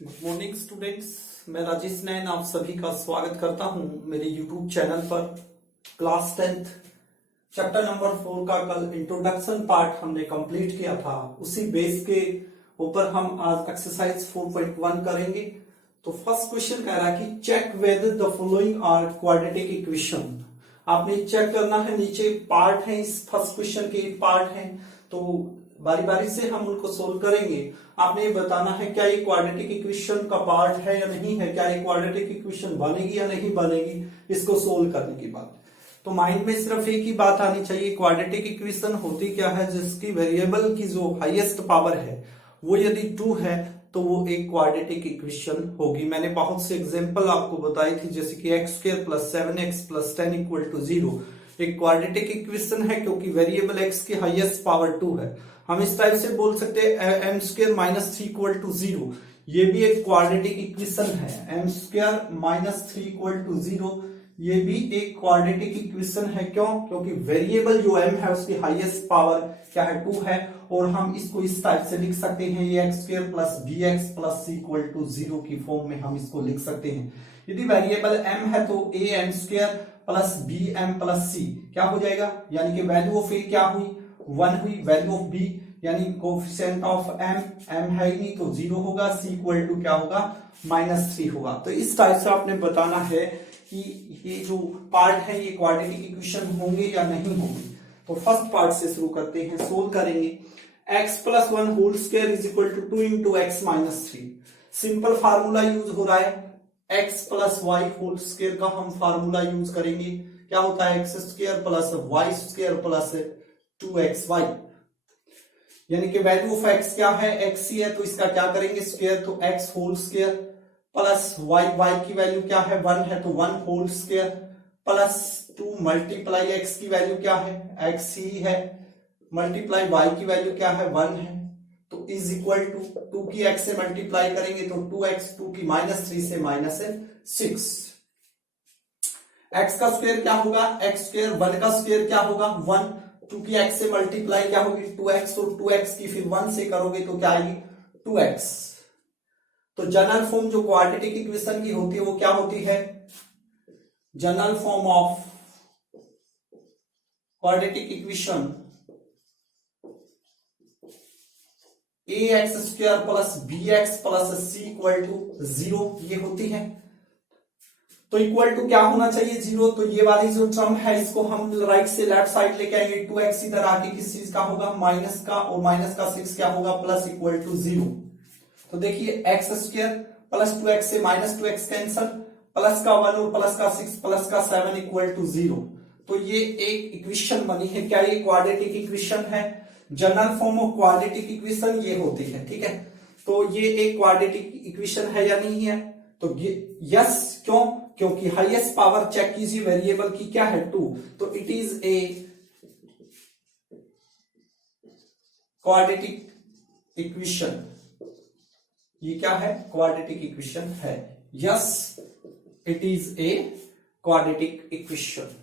Good morning students. मैं राजेश नैन आप सभी का स्वागत करता हूं मेरे यूट्यूब चैनल पर। क्लास 10th चैप्टर नंबर 4 का कल इंट्रोडक्शन पार्ट हमने कंप्लीट किया था। उसी बेस के ऊपर हम आज एक्सरसाइज 4.1 करेंगे। तो फर्स्ट क्वेश्चन कह रहा है कि check whether the following are quadratic equation. आपने चेक करना है, नीचे पार्ट है, इस फर्स्ट क्वेश्चन के पार्ट है, तो बारी बारी से हम उनको सोल्व करेंगे। आपने ये बताना है क्या ये क्वाड्रेटिक इक्वेशन का पार्ट है या नहीं है, क्या ये क्वाड्रेटिक इक्वेशन बनेगी या नहीं बनेगी, इसको सोल्व करने के बाद। तो माइंड में सिर्फ एक ही बात आनी चाहिए, क्वाड्रेटिक इक्वेशन होती क्या है, जिसकी वेरिएबल की जो हाईएस्ट पावर है वो यदि 2 है तो वो एक क्वाड्रेटिक इक्वेशन होगी। मैंने बहुत से एग्जांपल आपको बताई थी, जैसे कि x² + 7x + 10 = 0 एक क्वाड्रेटिक इक्वेशन है, क्योंकि वेरिएबल x की हाईएस्ट पावर 2 है। हम इस टाइप से बोल सकते हैं m² - 3 = 0, ये भी एक क्वाड्रेटिक इक्वेशन है। m² - 3 = 0 ये भी एक क्वाड्रेटिक इक्वेशन है। क्यों? क्योंकि वेरिएबल जो m है उसकी हाईएस्ट पावर क्या है, 2 है। और हम इसको इस टाइप से लिख सकते हैं, ये x² + bx + c = 0 की फॉर्म में हम इसको लिख सकते हैं। यदि वेरिएबल m है तो am² + bm + c क्या हो जाएगा, यानी कि वैल्यू ऑफ a क्या हुई, 1 हुई। वैल्यू ऑफ b यानी कोफिशिएंट ऑफ m है ही नहीं तो 0 होगा। c = क्या होगा, -3 होगा। तो इस टाइप से आपने बताना है कि ये जो पार्ट है ये क्वाड्रेटिक इक्वेशन होंगे या नहीं होंगे। तो फर्स्ट पार्ट से शुरू करते हैं, सोल्व करेंगे। x + 1 whole square = 2 × x - 3। Simple formula use हो रहा है, x + y होल स्क्वायर का हम फार्मूला यूज करेंगे। क्या होता है, x² + y² + 2xy, यानी कि वैल्यू ऑफ x क्या है, x ही है तो इसका क्या करेंगे, स्क्वायर, तो x whole square plus y की वैल्यू क्या है, 1 है तो 1 whole square plus 2 multiply x की वैल्यू क्या है, x ही है, मल्टीप्लाई y की वैल्यू क्या है, 1 है, तो इज इक्वल टू 2 की x से मल्टीप्लाई करेंगे तो 2x, 2 की -3 से -6। x का स्क्वायर क्या होगा, x², 1 का स्क्वायर क्या होगा, 1, 2 की x से मल्टीप्लाई क्या होगी, 2x, और 2x की फिर 1 से करोगे तो क्या आएगी, 2x। तो जनरल फॉर्म जो क्वाड्रेटिक इक्वेशन की होती है वो क्या होती है, general form of quadratic equation ax² + bx + c = 0 ये होती है। तो इक्वल टू क्या होना चाहिए, 0। तो ये वाली जो टर्म है इसको हम राइट से लेफ्ट साइड लेके आएंगे, 2x इधर आके किस चीज का होगा, माइनस का, और माइनस का 6 क्या होगा, प्लस = 0। तो देखिए x² + 2x से -2x कैंसल, प्लस का 1 और प्लस का 6 प्लस का 7 = 0। तो ये एक इक्वेशन बनी है। क्या ये क्वाड्रेटिक इक्वेशन है, general form of quadratic equation ये होती है, ठीक है। तो ये एक क्वाड्रेटिक इक्वेशन है या नहीं है, तो यस। क्यों? क्योंकि हाईएस्ट पावर चेक कीजिए वेरिएबल की क्या है, 2, तो it is a quadratic equation. ये क्या है, क्वाड्रेटिक इक्वेशन है। Yes, it is a quadratic equation.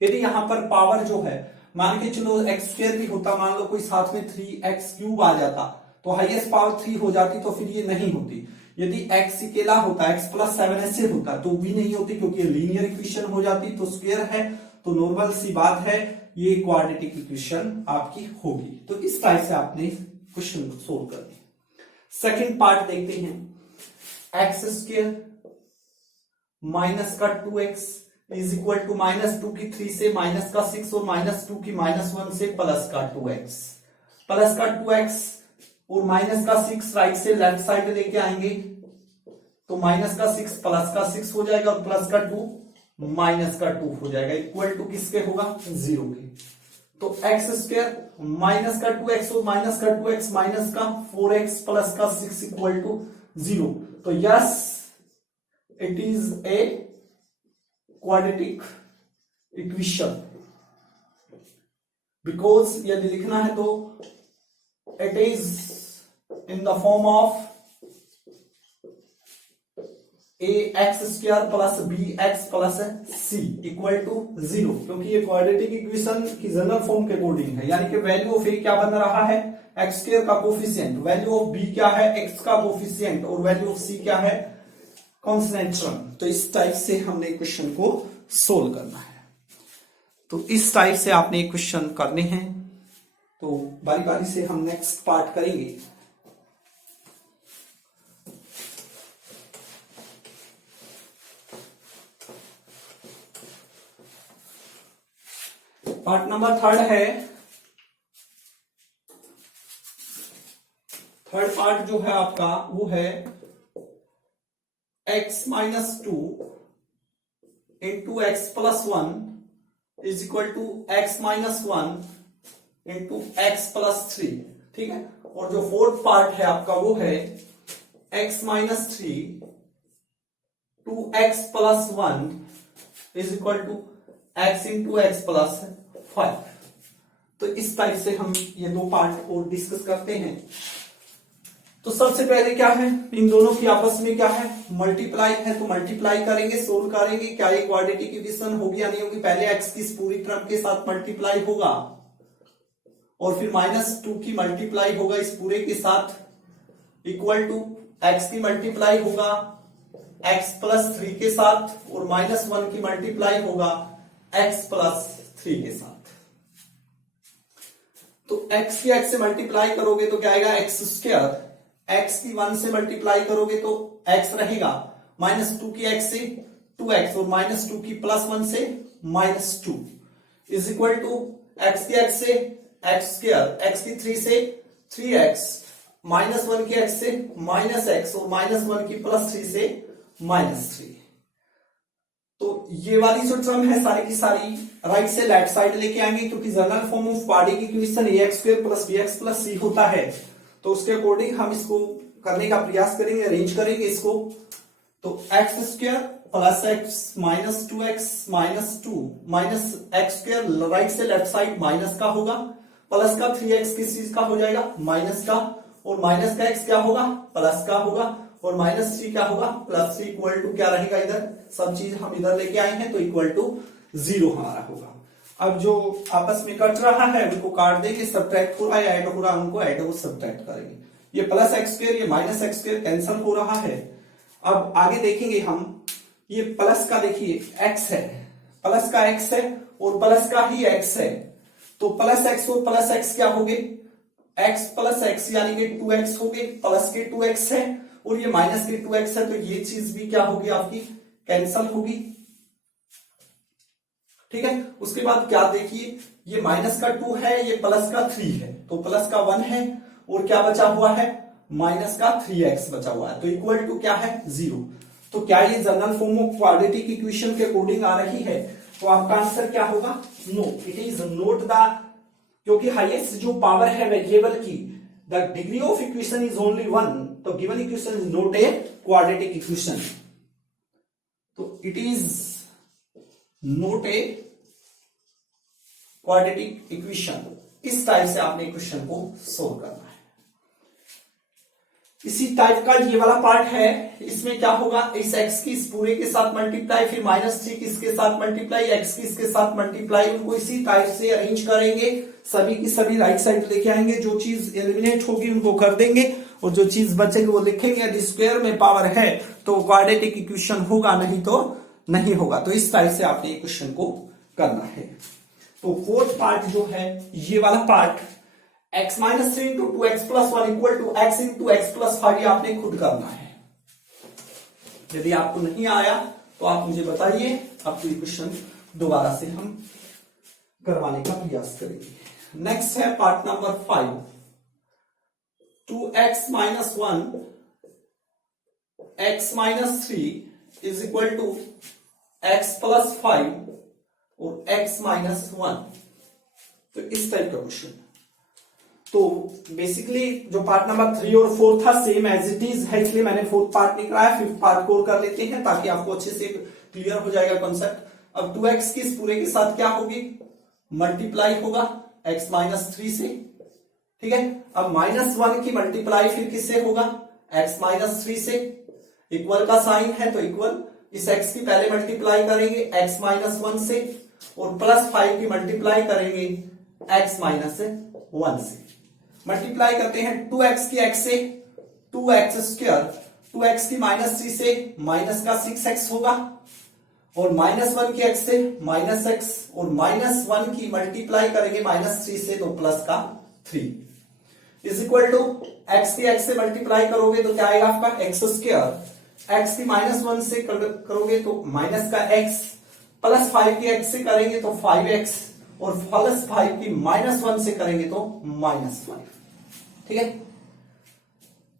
यदि यहां पर पावर जो है, मान के चलो x² भी होता, मान लो कोई साथ में 3x³ आ जाता तो हाईएस्ट पावर 3 हो जाती, तो फिर ये नहीं होती। यदि x अकेला होता, x + 7 ऐसे होता तो भी नहीं होती, क्योंकि लीनियर इक्वेशन हो जाती। तो स्क्वायर है तो नॉर्मल सी बात है, ये क्वाड्रेटिक इक्वेशन आपकी होगी। तो इस टाइप से आपने क्वेश्चन को सोल्व करना है। सेकंड पार्ट देखते हैं, x² माइनस का 2x इज इक्वल टू -2 की 3 से माइनस का 6 और -2 की -1 से प्लस का 2x, प्लस का 2x और माइनस का 6 राइट से लेफ्ट साइड लेके आएंगे तो माइनस का 6 प्लस का 6 हो जाएगा और प्लस का 2 माइनस का 2 हो जाएगा, इक्वल टू किसके होगा, 0 के। तो x² माइनस का 2x और माइनस का 2x माइनस का 4x प्लस का 6 इक्वल टू 0। तो yes, it is a quadratic equation. Because यदि लिखना है तो it is in the form of a x square plus b x plus c equal to 0, क्योंकि ये क्वाड्रेटिक इक्वेशन की जनरल फॉर्म के अकॉर्डिंग है, यानी कि वैल्यू ऑफ ए क्या बन रहा है, एक्स स्क्वायर का कोफिशिएंट, वैल्यू ऑफ बी क्या है, एक्स का कोफिशिएंट, और वैल्यू ऑफ सी क्या है, कांस्टेंट टर्म। तो इस टाइप से हमने क्वेश्चन को सोल्व करना है। तो इस टाइप से आपने क्वेश्चन करने हैं। तो बारी बारी से हम नेक्स्ट पार्ट करेंगे। पार्ट नंबर थर्ड है। थर्ड पार्ट जो है आपका वो है x minus 2 into x plus 1 is equal to x minus 1 into x plus 3। ठीक है, और जो फोर्थ पार्ट है आपका वो है x minus 3 two x plus 1 is equal to x into x plus 5। तो इस टाइप से हम ये दो पार्ट और डिस्कस करते हैं। तो सबसे पहले क्या है, इन दोनों की आपस में क्या है, मल्टीप्लाई है, तो मल्टीप्लाई करेंगे, सोल्व करेंगे। क्या ये क्वाड्रेटिक इक्वेशन होगी या नहीं होगी, पहले एक्स की इस पूरी टर्म के साथ मल्टीप्लाई होगा और फिर -2 की मल्टीप्लाई होगा इस पूरे के साथ, इक्वल टू एक्स की मल्टीप्लाई होगा एक्स प्लस 3 के साथ और -1 की मल्टीप्लाई होगा एक्स प्लस 3 के साथ। तो x की x से मल्टीप्लाई करोगे तो क्या आएगा, एक्स स्क्वायर, x की 1 से मल्टीप्लाई करोगे तो x रहेगा, -2 की x से 2x और -2 की +1 से -2 इज इक्वल टू x की x से एक्स स्क्वायर, x की 3 से 3x, -1 की x से -x और -1 की +3 से -3। तो ये वाली जो टर्म है सारी की सारी राइट से लेफ्ट साइड लेके आएंगे, क्योंकि general form of quadratic equation ax square plus bx plus c होता है। तो उसके अकॉर्डिंग हम इसको करने का प्रयास करेंगे, अरेंज करेंगे इसको। तो x square plus x minus 2x minus 2 minus x square right से लेफ्ट साइड माइनस का होगा, प्लस का 3x किस चीज का हो जाएगा, माइनस का, और माइनस का x क्या होगा, प्लस का होगा, और -3 क्या होगा, +3 इक्वल टू क्या रहेगा, इधर सब चीज हम इधर लेके आए हैं तो इक्वल टू 0 हमारा होगा। अब जो आपस में कट रहा है उनको काट देंगे, सब्ट्रैक्ट हो रहा है, ऐड हो रहा है, उनको ऐड और सब्ट्रैक्ट करेंगे। ये प्लस एक्स स्क्वायर ये माइनस एक्स स्क्वायर कैंसिल हो रहा है। अब आगे देखेंगे हम, ये प्लस का देखिए x है, प्लस का x है और प्लस का ही x है, तो प्लस x और प्लस x क्या हो गए, x प्लस x यानी कि 2x हो गए, प्लस के 2x है और ये माइनस के 2x है, तो ये चीज भी क्या होगी आपकी, कैंसल होगी। ठीक है, उसके बाद क्या देखिए, ये माइनस का 2 है, ये प्लस का 3 है, तो प्लस का 1 है और क्या बचा हुआ है, माइनस का 3x बचा हुआ है, तो इक्वल टू क्या है, 0। तो क्या ये general form of quadratic equation के अकॉर्डिंग आ रही है, तो आपका आंसर क्या होगा, no, it is not the, क्योंकि हाईएस्ट जो पावर है वेरिएबल की, the degree of equation is only 1, तो given equation is not a quadratic equation, तो it is not a quadratic equation. इस टाइप से आपने इक्वेशन को सोल्व करना है। इसी टाइप का ये वाला पार्ट है, इसमें क्या होगा, इस x की इस पूरे के साथ मल्टीप्लाई, फिर -3 किसके साथ मल्टीप्लाई, x की इसके साथ मल्टीप्लाई, उनको इसी टाइप से अरेंज करेंगे, सभी की सभी राइट साइड लेके आएंगे, जो चीज एलिमिनेट होगी उनको कर देंगे और जो चीज बचेगी वो लिखेंगे। यदि स्क्वायर में पावर है तो क्वाड्रेटिक इक्वेशन होगा, नहीं तो नहीं होगा। तो इस टाइप से आपने इक्वेशन को करना है। तो फोर्थ पार्ट जो है ये वाला part, x minus 3 into 2x plus 1 equal to x into x plus 5, ये आपने खुद करना है। यदि आपको नहीं आया तो आप मुझे बताइए, आपको इक्वेशन दोबारा से हम करवाने का प्रयास करेंगे। नेक्स्ट है part number 5, 2x minus 1 x minus 3 is equal to x plus 5 और x माइनस 1। तो इस टाइप का क्वेश्चन। तो बेसिकली जो पार्ट नंबर 3 और 4 था सेम एज इट इज है, इसलिए मैंने फोर्थ पार्ट नहीं कराया, फिफ्थ पार्ट को कर लेते हैं ताकि आपको अच्छे से क्लियर हो जाएगा कॉन्सेप्ट। अब 2x की इस पूरे के साथ क्या होगी, मल्टीप्लाई होगा x माइनस 3 से। ठीक है, अब -1 की मल्टीप्लाई फिर किससे होगा, x माइनस 3 से, इक्वल का साइन है तो इक्वल, इस x की पहले मल्टीप्लाई करेंगे x माइनस 1 से और प्लस 5 की मल्टीप्लाई करेंगे x माइनस 1 से। मल्टीप्लाई करते हैं 2x की x से 2x स्क्वायर, 2x की माइनस 3 से माइनस का 6x होगा और माइनस 1 की x से माइनस x और माइनस 1 की मल्टीप्लाई करेंगे माइनस 3 से तो प्लस का 3 इज इक्वल टू x की x से मल्टीप्लाई करोगे तो क्या आएगा आपका x स्क्वायर, x की माइनस 1 से करोगे तो माइनस का x प्लस 5 की x से करेंगे तो 5x और प्लस 5 की माइनस 1 से करेंगे तो माइनस 5। ठीक है,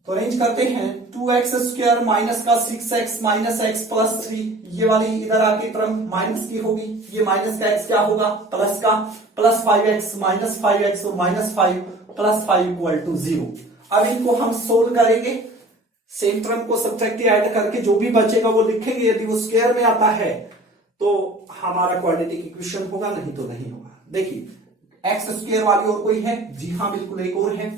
तो अरेंज करते हैं 2x स्क्वायर माइनस का 6x माइनस x प्लस 3, ये वाली इधर आके टर्म माइनस की होगी, ये माइनस का x क्या होगा प्लस का, प्लस 5x माइनस 5x और माइनस 5 प्लस 5 इक्वल टू 0। अब इनको हम सोल्व करेंगे, सेम टर्म को सब्ट्रैक्ट ऐड करके जो भी बचेगा वो लिखेंगे, यदि वो स्क्वायर में आता है तो हमारा क्वाड्रेटिक इक्वेशन होगा, नहीं तो नहीं होगा। देखिए एक्स स्क्वायर वाली और कोई है? जी हाँ बिल्कुल एक और है,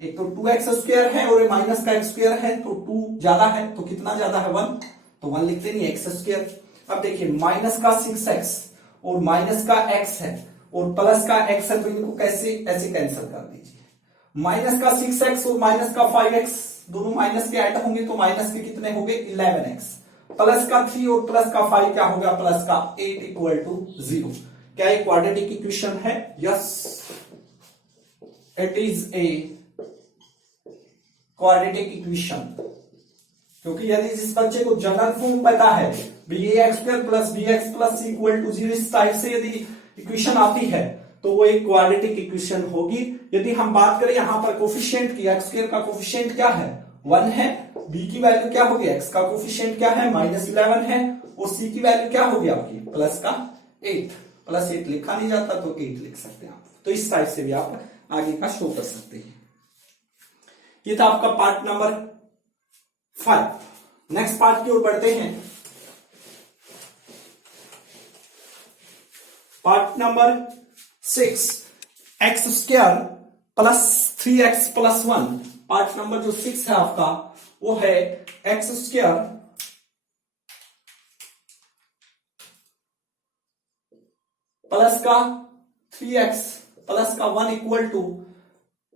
एक तो 2x स्क्वायर है और माइनस का x स्क्वायर है तो 2 ज्यादा है, तो कितना ज्यादा है 1, तो 1 लिखते नहीं x स्क्वायर। अब देखिए माइनस का 6x और माइनस का x है और प्लस का x है तो इनको कैसे ऐसे कैंसिल कर दीजिए, माइनस का 6x और माइनस का 5x दोनों माइनस के ऐड होंगे तो माइनस के कितने हो गए 11x, प्लस का 3 और प्लस का 5 क्या होगा प्लस का 8 इक्वल टू 0। क्या एक क्वाड्रेटिक इक्वेशन है? Yes, it is a quadratic equation, क्योंकि यदि जिस बच्चे को जनरल फॉर्म पता है ax square plus bx plus equal to 0 इस टाइप से यदि इक्वेशन आती है तो वो एक क्वाड्रेटिक इक्वेशन होगी। यदि हम बात करें यहां पर कोफिशिएंट की, x स्क्वायर का कोफिशिएंट क्या है 1 है, b की वैल्यू क्या होगी x का कोफिशिएंट क्या है -11 है और c की वैल्यू क्या होगी आपकी प्लस का 8, प्लस 8 लिखा नहीं जाता तो 8 लिख सकते हैं आप, तो इस टाइप से भी आप आगे का शो कर सकते हैं। ये था आपका पार्ट नंबर 5। नेक्स्ट पार्ट की ओर बढ़ते हैं, part number 6 x square plus 3x plus 1। Part number जो 6 है आपका वो है एक्स स्क्वायर प्लस का 3x प्लस का 1 equal to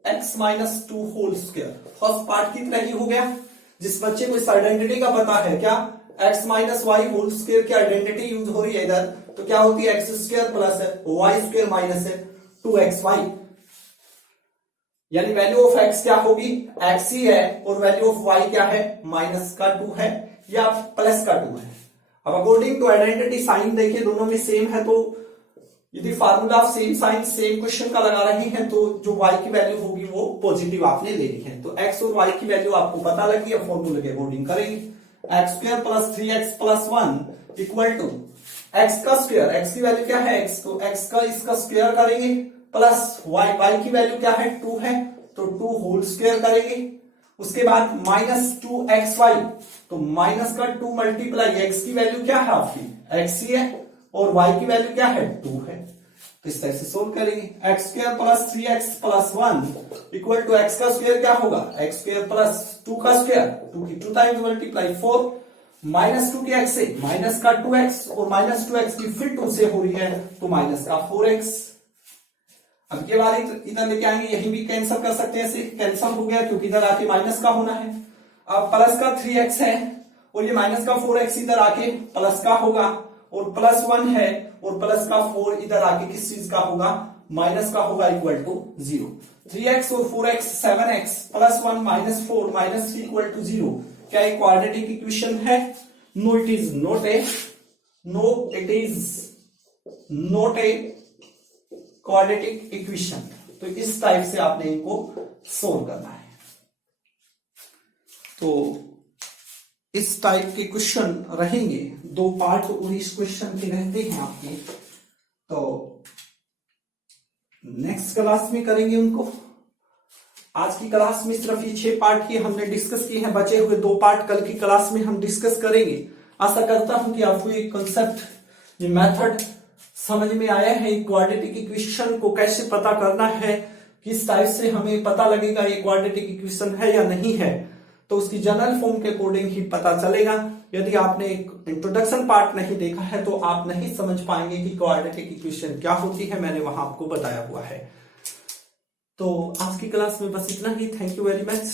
x minus 2 whole square. First part की तरह ही हो गया। जिस बच्चे को इस आइडेंटिटी का पता है क्या x minus y whole square की आइडेंटिटी यूज हो रही है इधर, तो क्या होती है x square plus y square minus 2xy, यानी वैल्यू ऑफ x क्या होगी x ही है और वैल्यू ऑफ y क्या है माइनस का 2 है या प्लस का 2 है। अब अकॉर्डिंग टू आइडेंटिटी साइन देखिए दोनों में सेम है, तो यदि formula of same sign same question का लगा रही है तो जो y की वैल्यू होगी वो पॉजिटिव आपने लेनी है। तो x और y की वैल्यू आपको पता लगी, अब फॉर्मूले के अकॉर्डिंग करेंगे। X square plus 3x plus 1 equal to x का स्क्वायर, x की वैल्यू क्या है x, तो x का इसका स्क्वायर करेंगे प्लस y की वैल्यू क्या है 2 है तो 2 होल स्क्वायर करेंगे। उसके बाद माइनस 2xy, तो माइनस का 2 मल्टीप्लाई x की वैल्यू क्या है आपकी x ही है और y की वैल्यू क्या है 2 है, तो इस तरह से सोल्व करेंगे। X square plus 3x plus 1 equal to x का स्क्वायर क्या होगा एक्स स्क्वायर प्लस 2 का स्क्वायर 2 की 2 टाइम्स मल्टीप्लाई 4 माइनस 2 के x से माइनस का 2x और माइनस 2x की फिर 2 से हो रही है तो माइनस का 4x। अब ये वाली इधर लेके आएंगे, यही भी कैंसिल कर सकते हैं, ऐसे कैंसिल हो गया क्योंकि इधर आके माइनस का होना है। अब प्लस का 3x है और ये माइनस का 4x इधर आके प्लस का होगा और प्लस 1 है और प्लस का 4 इधर आके किस चीज का होगा माइनस का होगा इक्वल टू 0। 3x और 4x 7x plus 1 minus 4 minus 3 equal to 0। क्या एक क्वाड्रेटिक इक्वेशन है? No it is not a, no it is not a quadratic equation. तो इस टाइप से आपने इनको सोल्व करना है। तो इस टाइप के क्वेश्चन रहेंगे, 2 पार्ट और इस क्वेश्चन के रहते हैं आपके, तो नेक्स्ट क्लास में करेंगे उनको। आज की क्लास में सिर्फ ये 6 पार्ट की हमने डिस्कस किए हैं, बचे हुए 2 पार्ट कल की क्लास में हम डिस्कस करेंगे। आशा करता हूं कि आपको ये कंसेप्ट, ये मेथड समझ में आया है। क्वाड्रेटिक इक्वेशन को कैसे पता करना है, किस टाइप से हमें पता लगेगा ये क्वाड्रेटिक इक्वेशन है या नहीं है। तो उसकी जनरल फॉर्म के अकॉर्डिंग ही पता चलेगा। यदि आपने एक इंट्रोडक्शन पार्ट नहीं देखा है तो आप नहीं समझ पाएंगे कि क्वाड्रेटिक इक्वेशन क्या होती है, मैंने वहां आपको बताया हुआ है। तो आज की क्लास में बस इतना ही। Thank you very much.